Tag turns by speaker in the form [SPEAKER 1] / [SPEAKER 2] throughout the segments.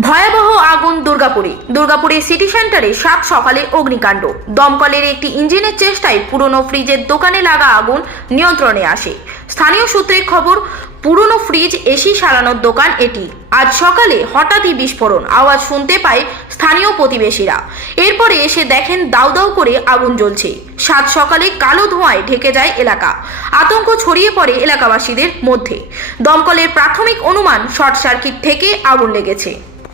[SPEAKER 1] ভয়াবহ আগুন দুর্গাপুরে সিটি সেন্টারে 7 সকালে অগ্নিকাণ্ড। দমকলের একটি ইঞ্জিনের চেষ্টায় পুরনো ফ্রিজের দোকানে লাগা আগুন নিয়ন্ত্রণে আসে। স্থানীয় সূত্রের খবর, পুরনো ফ্রিজ এসি সারানোর দোকান এটি। আজ সকালে হঠাৎই বিস্ফোরণ আওয়াজ শুনতে পায় স্থানীয় প্রতিবেশীরা। এরপরে এসে দেখেন দাউ দাউ করে আগুন জ্বলছে। 7 সকালে কালো ধোঁয়ায় ঢেকে যায় এলাকা। আতঙ্ক ছড়িয়ে পড়ে এলাকাবাসীদের মধ্যে। দমকলের প্রাথমিক অনুমান শর্ট সার্কিট থেকে আগুন লেগেছে।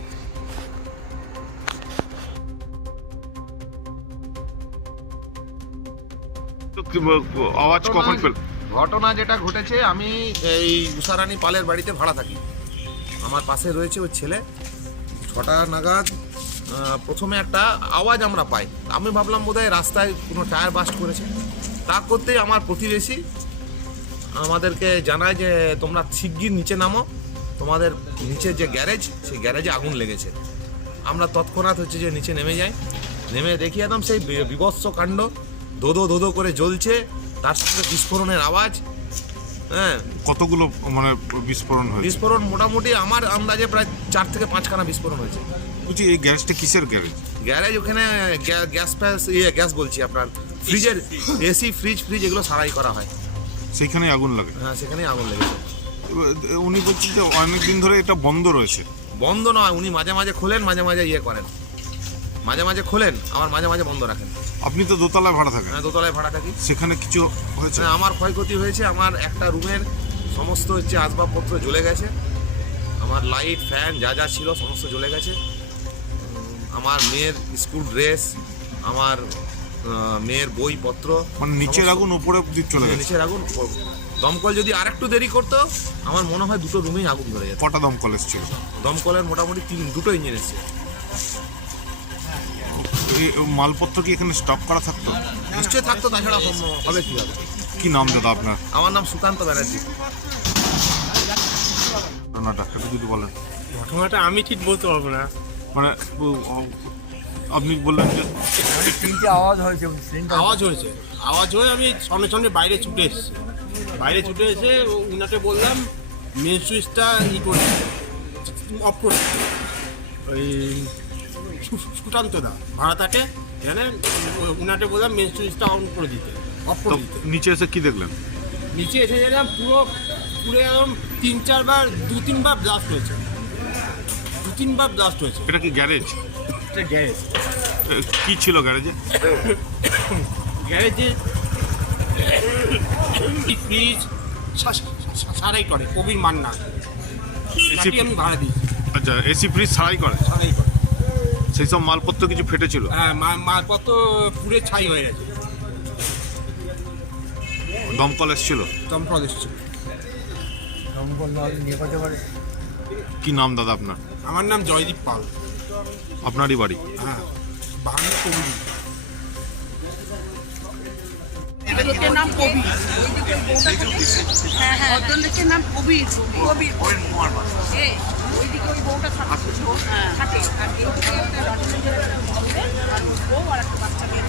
[SPEAKER 2] আওয়াজ কখন পেল?
[SPEAKER 3] ঘটনা যেটা ঘটেছে, আমি এই উষারানী পালের বাড়িতে ভাড়া থাকি। আমার পাশে রয়েছে ওই ছেলে। 6টা নাগাদ প্রথমে একটা আওয়াজ আমরা পাই। আমি ভাবলাম বোধহয় রাস্তায় কোনো টায়ার বাস্ট করেছে। তা করতেই আমার প্রতিবেশী আমাদেরকে জানায় যে তোমরা শিগগির নিচে নামো, তোমাদের নিচে যে গ্যারেজ, সেই গ্যারেজে আগুন লেগেছে। আমরা তৎক্ষণাৎ হচ্ছে যে নিচে নেমে যাই। নেমে দেখি একদম সেই বিভৎস কাণ্ড, ধোধো করে জ্বলছে, তার সঙ্গে বিস্ফোরণের আওয়াজ। হ্যাঁ,
[SPEAKER 2] কতগুলো মানে বিস্ফোরণ হয়েছে?
[SPEAKER 3] বিস্ফোরণ মোটামুটি আমার আন্দাজে প্রায় 4 থেকে 5খানা বিস্ফোরণ হয়েছে।
[SPEAKER 2] বলছি এই গ্যারেজটা কিসের গ্যারেজ?
[SPEAKER 3] গ্যারেজ ওখানে গ্যাস বলছি, আপনার ফ্রিজের এসি ফ্রিজ এগুলো সারাই করা হয়।
[SPEAKER 2] সেইখানে আগুন লাগে?
[SPEAKER 3] হ্যাঁ, সেখানেই আগুন লেগেছে।
[SPEAKER 2] উনি বলছেন যে অনেকদিন ধরে এটা বন্ধ রয়েছে।
[SPEAKER 3] বন্ধ নয়, উনি মাঝে মাঝে খোলেন, মাঝে মাঝে করেন, মাঝে মাঝে খোলেন, আবার মাঝে মাঝে বন্ধ রাখেন।
[SPEAKER 2] আপনি তো দোতলায় ভাড়া থাকেন?
[SPEAKER 3] হ্যাঁ, দোতলায় ভাড়া থাকি।
[SPEAKER 2] সেখানে কিছু হয়েছে?
[SPEAKER 3] হ্যাঁ, আমার ক্ষয়ক্ষতি হয়েছে। আমার একটা রুমের সমস্ত হচ্ছে আসবাবপত্র জ্বলে গেছে। আমার লাইট ফ্যান যা যা ছিল সমস্ত জ্বলে গেছে। আমার মেয়ের স্কুল ড্রেস, আমার মেয়ের বইপত্র,
[SPEAKER 2] মানে নিচের আগুন উপরে দিক চলে গেছে?
[SPEAKER 3] নিচের আগুন। দমকল যদি আরেকটু দেরি করতো, আমার মনে হয় 2টো রুমেই আগুন ধরে যেত।
[SPEAKER 2] কটা দমকল এসেছিল?
[SPEAKER 3] দমকলের মোটামুটি 2টো ইঞ্জিন এসছে।
[SPEAKER 2] এই মালপত্র কি এখানে স্টক করা থাকতো?
[SPEAKER 3] নিশ্চয়ই থাকতো, তাছাড়া হবে কি হবে।
[SPEAKER 2] কি নাম দাদা আপনার?
[SPEAKER 3] আমার নাম সুকান্ত ব্যানার্জি।
[SPEAKER 2] ঘটনাটা একটু যদি বলেন।
[SPEAKER 4] ঘটনাটা আমি ঠিক বলতে পারবো না।
[SPEAKER 2] মানে আপনি বললেন যে
[SPEAKER 4] আওয়াজ হয়ে আমি সঙ্গে সঙ্গে বাইরে ছুটে এসে উনাকে বললাম মেন সুইচটা করে অফ করে। ওই সুকান্ত দা ভাড়া থাকে এখানে, উনাকে বললাম মেন সুইচটা অন করে দিতে, অফ করে দিতে।
[SPEAKER 2] নিচে এসে কি দেখলেন?
[SPEAKER 4] নিচে এসে গেলাম, পুরো একদম 3-4বার 2-3বার ব্লাস্ট হয়েছে।
[SPEAKER 2] এটা কি গ্যারেজ?
[SPEAKER 4] এটা গ্যারেজ।
[SPEAKER 2] কি ছিল গ্যারেজে?
[SPEAKER 4] গ্যারেজে ফ্রিজ সারাই করে কবির মান্না, আমি ভাড়া দিই।
[SPEAKER 2] আচ্ছা, এসি ফ্রিজ সারাই করে? সেই সব মালপত্র কিছু ফেটেছিল?
[SPEAKER 4] হ্যাঁ, মালপত্র পুরে ছাই হয়ে গেছে।
[SPEAKER 2] দমকল এসেছিল?
[SPEAKER 4] দমকল এসেছিল।
[SPEAKER 2] কি নাম দাদা আপনার?
[SPEAKER 4] আমার নাম জয়দীপ পাল।
[SPEAKER 2] আপনারই বাড়ি?
[SPEAKER 4] হ্যাঁ, বাংলা কবি।
[SPEAKER 5] লোকের নাম কবি, ভদ্রলোকের নাম কবির। ওইদিকে ওই বউটা থাকে, আর এইদিকে একটা বউ আর একটা বাচ্চা মেয়ে।